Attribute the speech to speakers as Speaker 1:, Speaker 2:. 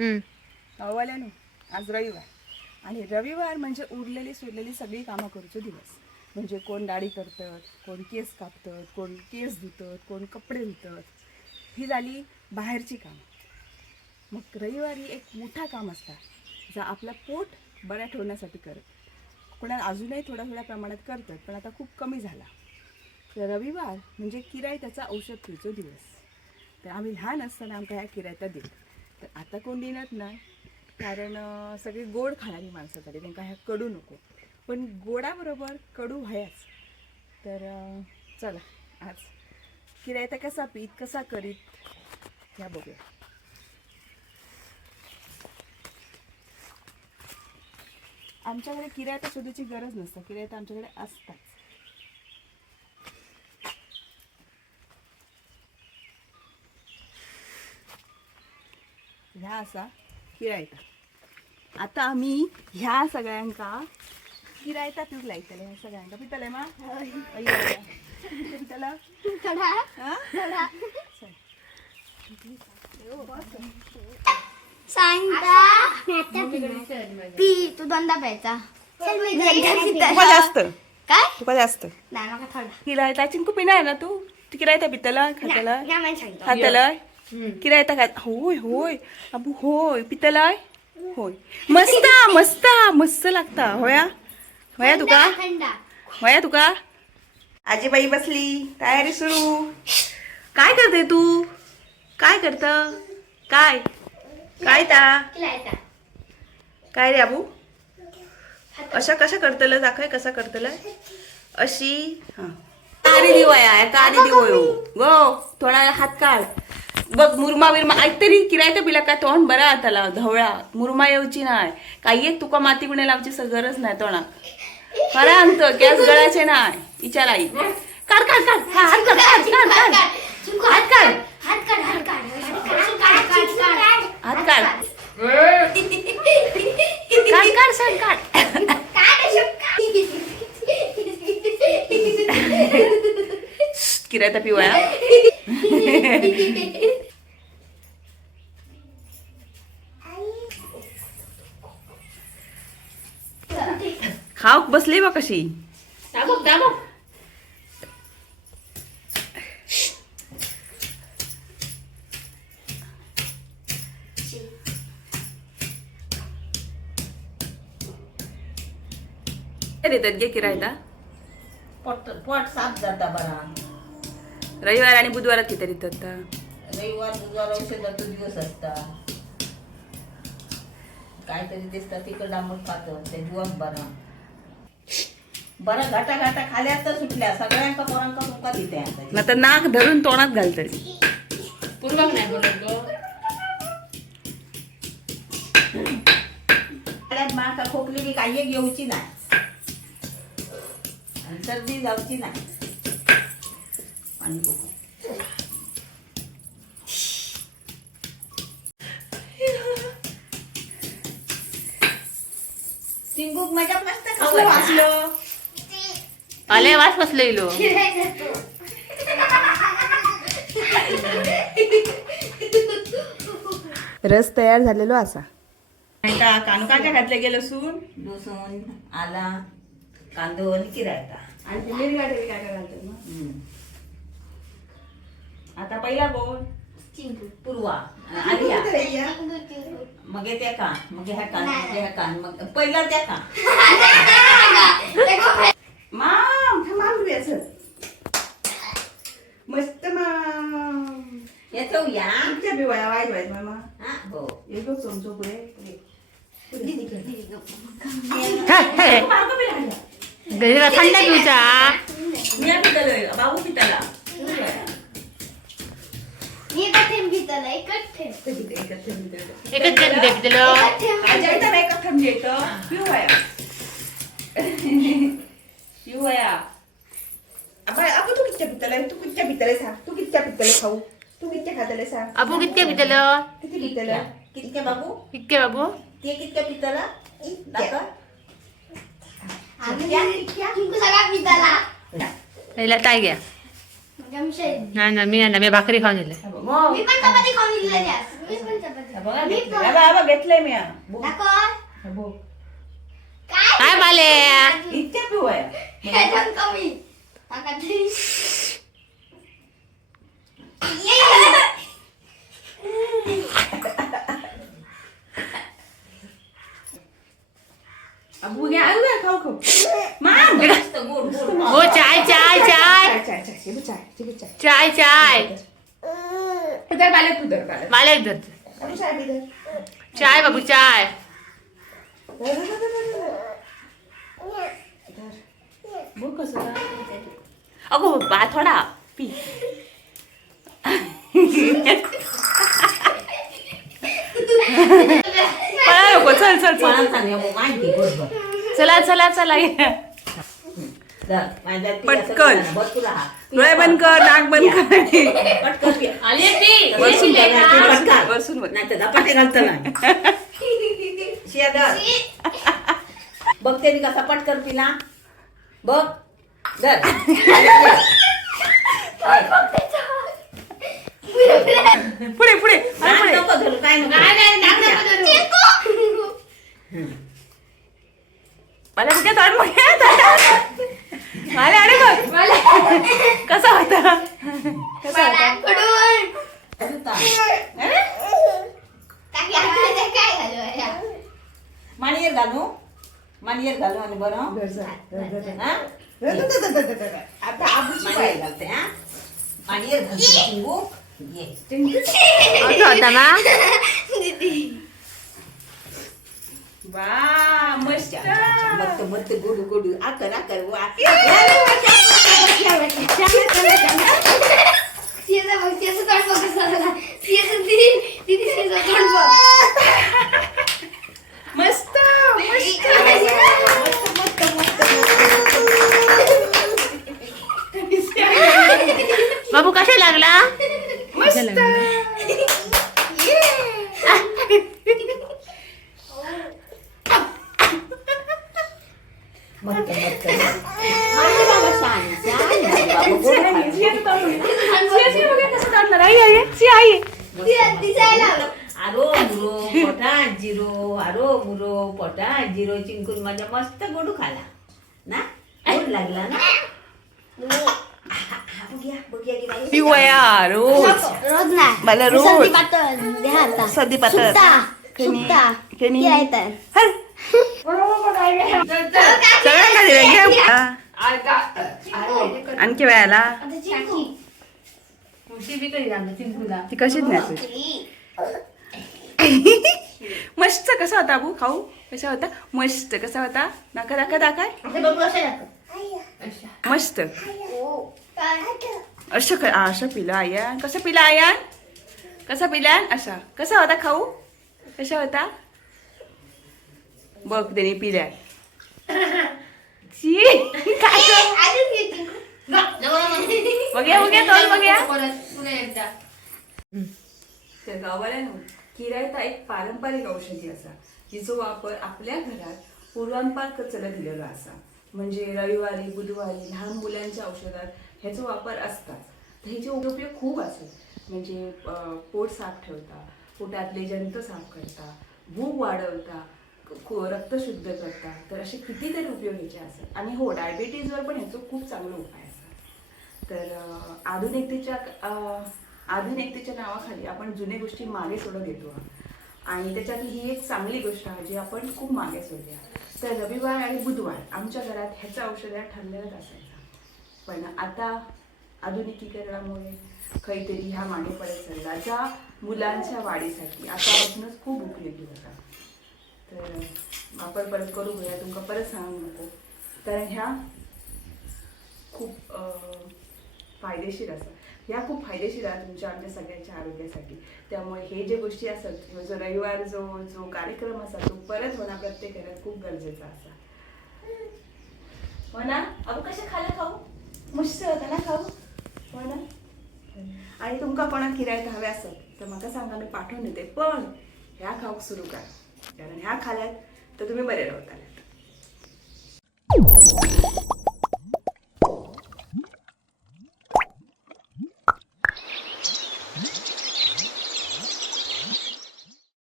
Speaker 1: हम्म.
Speaker 2: आज रविवार आणि रविवार म्हणजे उरलेली सुरलेली सगळी कामं करूचे दिवस. म्हणजे कोण दाढी करतात कोण केस कापतात कोण केस धुतात कोण कपडे धुतात. ही झाली बाहेरची कामं. मग रविवारी एक मोठा काम असता जा आपलं पोट बऱ्या ठेवण्यासाठी करत. कोणा अजूनही थोड्या थोड्या प्रमाणात करतात पण आता खूप कमी झाला. तर रविवार म्हणजे किराय त्याचा औषध पिवचो दिवस. तर आम्ही लहान असताना आमकां ह्या किरायता देत तर आता कोण दिनत नाही कारण सगळे सगळी गोड खाणारी माणसं झाली त्यांना ह्या कडू नको. पण गोडाबरोबर कडू व्हायाच. तर चला आज किरायता कसा पीत कसा करीत ह्या बघूया. आमच्याकडे किरायता शोधायची गरज नसते किरायता आमच्याकडे असतात. ह्या असा किरायता. आता आम्ही ह्या सगळ्यांका किरायता पिऊक लायतले ह्या सगळ्यांका. पितले मा? पितला? हा? चल.
Speaker 3: पी तू दोनदा प्यायचा.
Speaker 2: तुका जास्त.
Speaker 3: काय?
Speaker 2: तुका जास्त. किरायता चिंकू पिनाय ना तू? ती किरायता पितला खातला?
Speaker 3: सांगतो.
Speaker 2: खातलय किरायता खात होय होय. अबू होय. पितलाय? होय. मस्त मस्त मस्त लागता. होया? होया तुका? होया तुका? आजीबाई बसली. तयारी सुरू. काय करते तू? काय करत? काय? काय ता? काय रे अबू? अशा कशा करतलं? दाखय कसा करतलं? अशी? हा. काडी दिवया काडी दिवयो गो. थोडा हात काढ. बघ मुरमा बिरमा ऐकतरी किरायचं पिला काय तोंड बरा आताला धवळा. मुरमा येऊची नाही. काही एक तुका माती गुणे लावची गरज नाही तोंडाक खरा अंत गॅस गळाचे नाही. विचार आई. काढ काढ काढ. हात काढ काढ काढ. हात काढ.
Speaker 3: हात काढ हात काढ हात काढ काढ
Speaker 2: काढ सांग काढ. किरायता पिवया खाऊक बसली बा कशी.
Speaker 1: दाबक दाबक
Speaker 2: काय देतात गे किरायता
Speaker 4: पोट पोट साफ जाता बरा.
Speaker 2: रविवार आणि बुधवारात किती देतात
Speaker 4: रविवार बुधवार औषधाचा दिवस असता. काहीतरी दिसता तिकडं आंबट खातं ते दिवस बरा बरं घाटा घाटा खाल्या तर सुटल्या. सगळ्यांका पोरांका तुमका दिते आता.
Speaker 2: ना तर नाक धरून तोंडात घालतली
Speaker 1: पूर्वक नाही बोलत गो.
Speaker 4: माका खोकली की काही येऊची नाही. सर्दी जाऊची नाही. पाणी बघू चिंगूक मजा मस्त
Speaker 2: कसलं वाचलं
Speaker 1: आले वास बसलो इलो.
Speaker 2: रस तयार झालेलो असा. का? कानकाच्या घातले गेलो लसूण
Speaker 4: लसूण आला कांदो आणि किरायचा
Speaker 2: आणि ते मिरगा ठेवी काय काय घालतात मग
Speaker 4: हम्म.
Speaker 2: आता पहिला कोण
Speaker 4: पूर्वा. आलिया मग हे त्या का? मग ह्या कान मग ह्या कान मग पहिला त्या का? येतो या
Speaker 2: तुमच्या बिवाया वाईट वाईट मामा
Speaker 4: हा, हो
Speaker 2: येतो चमचो पुढे
Speaker 1: गजरा थंड पिऊचा
Speaker 2: मी पितलोय बाबू पितला
Speaker 3: मी एकच थेंब घेतलं एकच थेंब
Speaker 1: एकच जण पितलो
Speaker 2: आजा इथं नाही का थंडी येतं पिवया पिवया अबा अबू तू किती पितले तू किती पितले सांग तू किती पितले खाऊ तू किती खातले सांग
Speaker 1: अबू कितके पितलो
Speaker 2: किती पितले
Speaker 4: कितके बाबू
Speaker 1: इतके बाबू
Speaker 4: ते कितके पितला दाखव.
Speaker 3: चिंकू सगळा पिताला
Speaker 1: पहिला ताय घ्या
Speaker 3: आम्ही शहीद.
Speaker 1: नाही ना मी ना मी भाकरी खाऊन दिले
Speaker 3: मी पण चपाती खाऊन दिलेली आज. मी पण चपाती.
Speaker 4: बघा
Speaker 3: मी
Speaker 4: घेतलंय.
Speaker 3: पण.
Speaker 4: बघा, बघा, घेतलंय मी हा. बुक.
Speaker 3: दाखव.
Speaker 4: हे बुक.
Speaker 3: काय?
Speaker 1: काय बाले
Speaker 4: इतक्या पिऊ आहे
Speaker 3: ह्याच्यात कमी.
Speaker 1: चाय चाय चाय
Speaker 2: चाय चाय शिबू चाय शिबू चाय
Speaker 1: चाय चाय
Speaker 2: इधर बालक उधर बालक
Speaker 1: मला एक धर
Speaker 2: अबू चाय भी इधर
Speaker 1: चाय बाबू चाय
Speaker 2: बघ कसं
Speaker 1: अगो बा थोडा पी पळा नको चल चल चल. चला चला चला
Speaker 2: पटकन. डोळे बंद कर नाक बंद कर
Speaker 4: पटकन पी.
Speaker 2: वरसून
Speaker 4: नाही, नाही, तू पटकन.
Speaker 2: वरसून वर.
Speaker 4: नाही तर धपाटे घालतं ना. शिया धर. बघ त्यांनी कसा पटकन पिला बघ
Speaker 2: पुढे पुढे. अरे
Speaker 4: नाक
Speaker 2: पुढे.
Speaker 4: नको धरू, काय नको.
Speaker 2: मला कुठे तोंड मला अरे बघ. कसा होता? कसा होता?
Speaker 3: घालू?
Speaker 4: माणियर घालू आणि बरं. हा?
Speaker 2: आता आबूची पाय
Speaker 4: घालते हा? माणियर घालते चिंगू
Speaker 1: होता ना
Speaker 2: वा मस्त
Speaker 4: मत मत गुडू गुडू आकर आकर वा
Speaker 3: सियाचं बघ, सियाचं तोंड बघ कसं झालं. सियाचं दीदी, दीदी सियाचं तोंड बघ.
Speaker 2: मस्त
Speaker 1: बाबू कशा लागला
Speaker 4: मत मत माझे बाबा शान शान बाबा गोड खायला.
Speaker 3: सिया दिसायला लागलं.
Speaker 4: आरो मुरो पोटा जिरो आरो मुरो पोटा जिरो चिंकून माझ्या मस्त गोडू खाला. ना? गोड लागला ना? बघूया बघूया की बाई.
Speaker 2: पिवया रोज.
Speaker 3: रोज नाही.
Speaker 2: मला रोज.
Speaker 3: पातळ द्या आता.
Speaker 2: सर्दी पातळ.
Speaker 3: सुट्टा.
Speaker 2: हल सगळ्यांना दिलं घे आणखी वेळाला. ती कशीच नाही मस्त कसा होता अबू? खाऊ? कसा होता? मस्त कसा होता? दाखा दाखा दाखा. मस्त? असं क- असं पिलं आयान. कसं पिलं आयान? कसा पिल्यान असा. कसा होता खाऊ? कसा होता? बघ त्याने पिल्या. बघूया बघूया बघूया. गावाला किरायता एक पारंपरिक औषधी असा जिचो वापर आपल्या घरात पूर्वांपार चलत दिलेलो असा. म्हणजे रविवारी बुधवारी लहान मुलांच्या औषधात ह्याचा वापर असतात. तर ह्याचे उपयोग खूप असतात म्हणजे पोट साफ ठेवता पोटातले जंत साफ करता भूक वाढवता रक्त शुद्ध करता तर असे कितीतरी उपयोग ह्याचे असतात आणि हो डायबिटीजवर पण ह्याचं खूप चांगला उपाय असतात तर आधुनिकतेच्या आधुनिकतेच्या नावाखाली आपण जुने गोष्टी मागे सोडत येतो आणि त्याच्यात ही एक चांगली गोष्ट आहे जी आपण खूप मागे सोडली तर रविवार आणि बुधवार आमच्या घरात ह्याचं औषध ठरलेलाच असायचा. पण आता आधुनिकीकरणामुळे काहीतरी ह्या मागे पडत चालला. ज्या मुलांच्या वाढीसाठी आतापासूनच खूप उपयोगी होता. तर वापर परत करू घेऊया तुमका परत सांगू नको. तर ह्या खूप फायदेशीर असतात ह्या खूप फायदेशीर आहेत तुमच्या आमच्या सगळ्यांच्या आरोग्यासाठी. त्यामुळे हे जे गोष्टी असतात किंवा जो रविवार जो जो कार्यक्रम असा तो परत होणं प्रत्येक घरात खूप गरजेचा असा. हो ना? अगं कशा खाऊ? मस्त होता ना खाऊ? हो ना? आणि तुमका कोणाक किरायत हवे असत तर म्हाका सांगा मी पाठवून देते. पण ह्या खाऊक सुरू करा. कारण ह्या खाल्यात तर तुम्ही बरे राहताले.